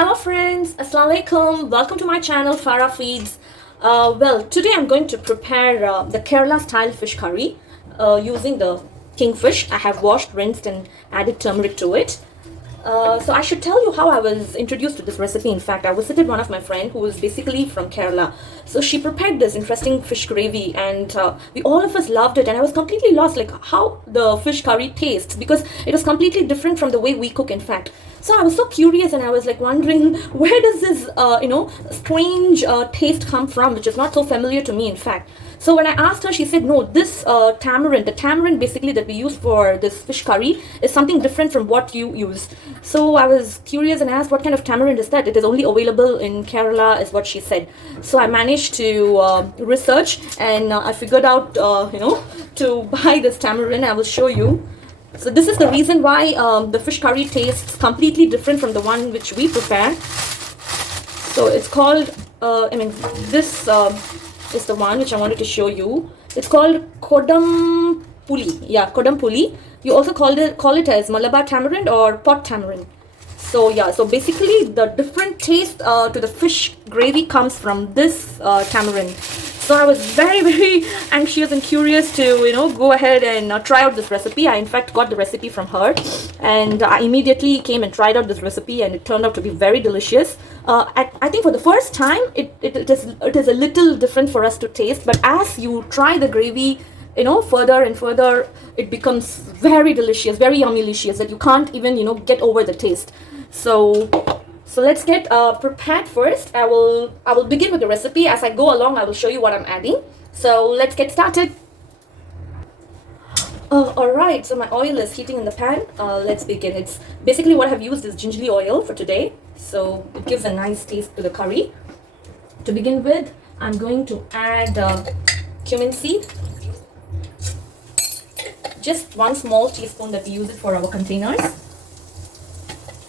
Hello friends, Assalamu alaikum. Welcome to my channel Farah Feeds. Well, today I'm going to prepare the Kerala style fish curry using the kingfish. I have washed, rinsed and added turmeric to it. So I should tell you how I was introduced to this recipe. In fact, I visited one of my friends who was basically from Kerala. So she prepared this interesting fish gravy and we all of us loved it, and I was completely lost like how the fish curry tastes, because it was completely different from the way we cook, in fact. So I was so curious and I was like wondering where does this strange taste come from, which is not so familiar to me, in fact. So when I asked her, she said, no, this tamarind, the tamarind basically that we use for this fish curry is something different from what you use. So I was curious and asked, what kind of tamarind is that? It is only available in Kerala, is what she said. So I managed to research and I figured out, to buy this tamarind. I will show you. So this is the reason why the fish curry tastes completely different from the one which we prepare. So it's called, this is the one which I wanted to show you. It's called Kodam Puli. Yeah, Kodam Puli. You also call it as Malabar tamarind or pot tamarind. So yeah, so basically the different taste to the fish gravy comes from this tamarind. So I was very anxious and curious to go ahead and try out this recipe. I in fact got the recipe from her, and I immediately came and tried out this recipe, and it turned out to be very delicious. I think for the first time it is a little different for us to taste, but as you try the gravy further and further, it becomes very delicious, very yummy-licious, that you can't even get over the taste. So let's get prepared first. I will begin with the recipe. As I go along, I will show you what I'm adding. So let's get started. Alright, so my oil is heating in the pan. Let's begin. It's basically what I have used is gingerly oil for today. So it gives a nice taste to the curry. To begin with, I'm going to add cumin seed. Just 1 small teaspoon that we use it for our containers.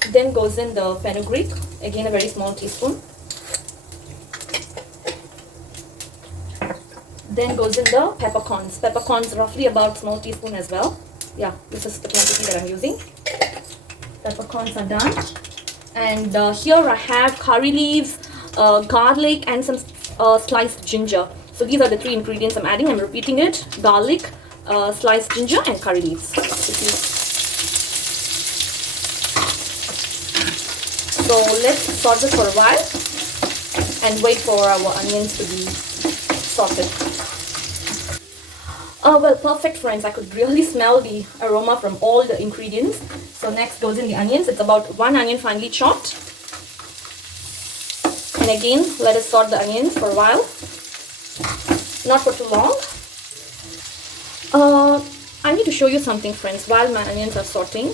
Then goes in the fenugreek, again a very small teaspoon. Then goes in the peppercorns. Peppercorns roughly about small teaspoon as well. Yeah, this is the quantity that I'm using. Peppercorns are done. And here I have curry leaves, garlic and some sliced ginger. So these are the 3 ingredients I'm adding. I'm repeating it: garlic, sliced ginger and curry leaves. So let's sort this for a while and wait for our onions to be sorted. Well, perfect friends, I could really smell the aroma from all the ingredients. So next goes in the onions. It's about 1 onion finely chopped. And again, let us sort the onions for a while. Not for too long. I need to show you something, friends, while my onions are sorting.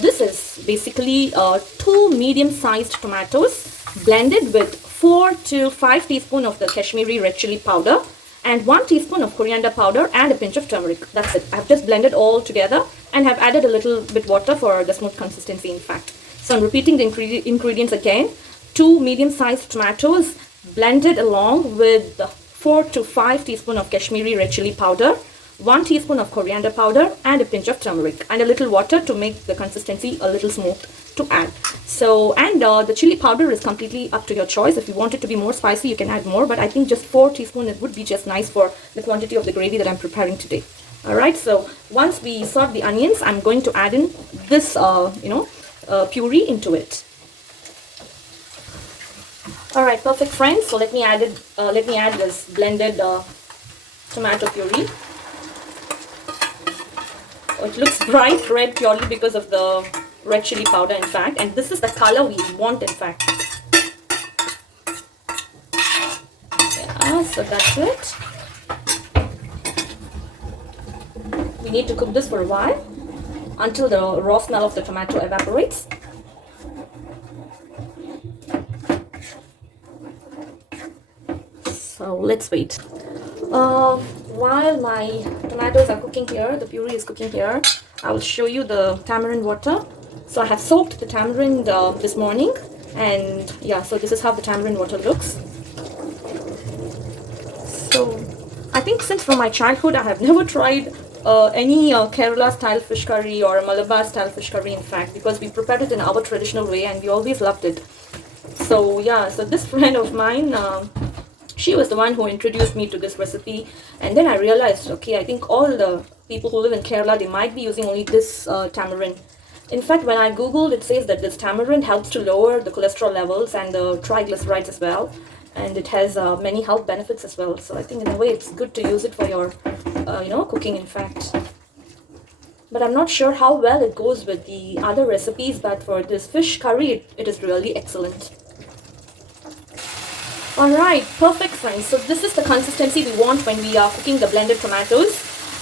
This is basically 2 medium-sized tomatoes blended with 4 to 5 teaspoons of the Kashmiri red chili powder and 1 teaspoon of coriander powder and a pinch of turmeric. That's it. I've just blended all together and have added a little bit water for the smooth consistency, in fact. So I'm repeating the ingredients again. 2 medium-sized tomatoes blended along with 4 to 5 teaspoons of Kashmiri red chili powder, 1 teaspoon of coriander powder and a pinch of turmeric, and a little water to make the consistency a little smooth to add. So, and the chili powder is completely up to your choice. If you want it to be more spicy, you can add more, but I think just 4 teaspoons it would be just nice for the quantity of the gravy that I'm preparing today. Alright, so once we sort the onions, I'm going to add in this puree into it. Alright, perfect friends. So let me add this blended tomato puree. It looks bright red purely because of the red chili powder, in fact, and this is the color we want, in fact. Yeah, so that's it. We need to cook this for a while until the raw smell of the tomato evaporates. So let's wait. While my tomatoes are cooking here, the puree is cooking here, I will show you the tamarind water. So I have soaked the tamarind this morning, and yeah, so this is how the tamarind water looks. So I think since from my childhood I have never tried any Kerala style fish curry or a Malabar style fish curry, in fact, because we prepared it in our traditional way and we always loved it. So yeah, so this friend of mine, she was the one who introduced me to this recipe, and then I realized, okay, I think all the people who live in Kerala, they might be using only this tamarind. In fact, when I googled, it says that this tamarind helps to lower the cholesterol levels and the triglycerides as well, and it has many health benefits as well. So I think in a way it's good to use it for your cooking, in fact. But I'm not sure how well it goes with the other recipes, but for this fish curry, it is really excellent. Alright, perfect friends. So this is the consistency we want when we are cooking the blended tomatoes.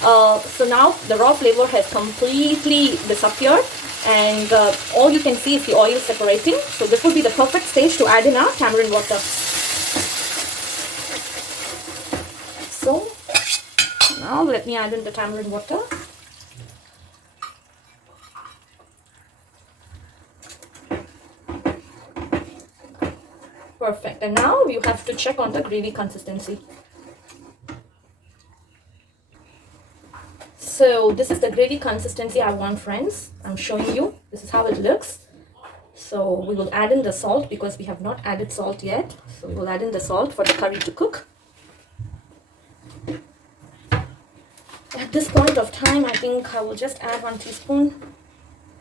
So now the raw flavor has completely disappeared, and all you can see is the oil separating. So this would be the perfect stage to add in our tamarind water. So now let me add in the tamarind water. Perfect. And now you have to check on the gravy consistency. So this is the gravy consistency I want, friends. I'm showing you. This is how it looks. So we will add in the salt because we have not added salt yet. So we'll add in the salt for the curry to cook. At this point of time, I think I will just add 1 teaspoon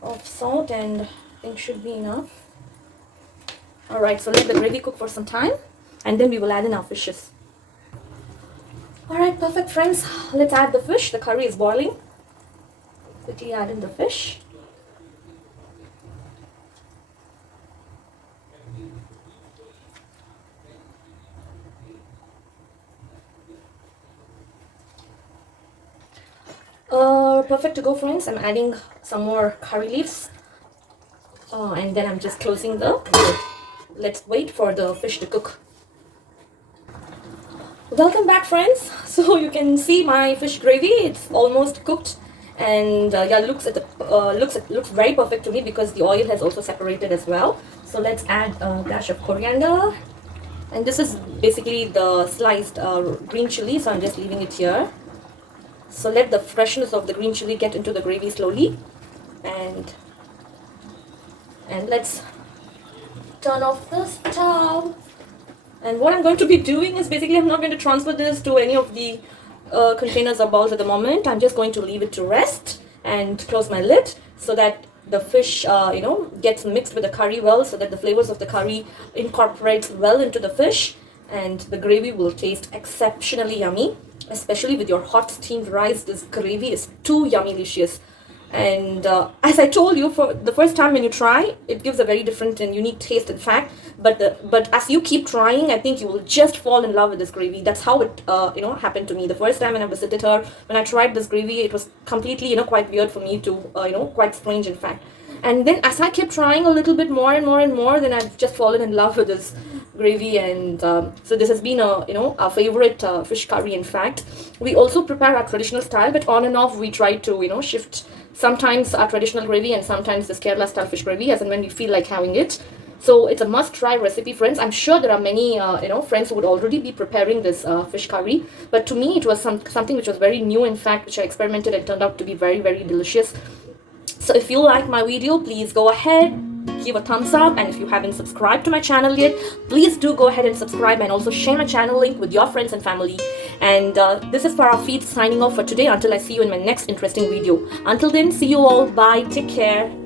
of salt, and I think should be enough. Alright, so let the gravy cook for some time, and then we will add in our fishes. Alright, perfect friends. Let's add the fish. The curry is boiling. Quickly add in the fish. Perfect to go, friends. I'm adding some more curry leaves. And then I'm just closing the lid. Let's wait for the fish to cook. Welcome back, friends. So you can see my fish gravy. It's almost cooked, and yeah, looks very perfect to me because the oil has also separated as well. So let's add a dash of coriander, and this is basically the sliced green chili. So I'm just leaving it here. So let the freshness of the green chili get into the gravy slowly, and let's turn off the stove. And what I'm going to be doing is basically I'm not going to transfer this to any of the containers or bowls at the moment. I'm just going to leave it to rest and close my lid so that the fish gets mixed with the curry well, so that the flavors of the curry incorporates well into the fish, and the gravy will taste exceptionally yummy, especially with your hot steamed rice. This gravy is too yummy-licious. And as I told you, for the first time when you try, it gives a very different and unique taste, in fact. But as you keep trying, I think you will just fall in love with this gravy. That's how it happened to me. The first time when I visited her, when I tried this gravy, it was completely quite weird for me to quite strange, in fact. And then as I kept trying a little bit more and more and more, then I've just fallen in love with this gravy. And so this has been our favorite fish curry, in fact. We also prepare our traditional style, but on and off we try to shift sometimes our traditional gravy and sometimes this Kerala style fish gravy, as and when we feel like having it. So it's a must-try recipe, friends. I'm sure there are many friends who would already be preparing this fish curry, but to me it was something which was very new, in fact, which I experimented and turned out to be very, very delicious. So if you like my video, please go ahead, give a thumbs up, and if you haven't subscribed to my channel yet, please do go ahead and subscribe, and also share my channel link with your friends and family. And this is Farah Feeds signing off for today until I see you in my next interesting video. Until then, see you all. Bye. Take care.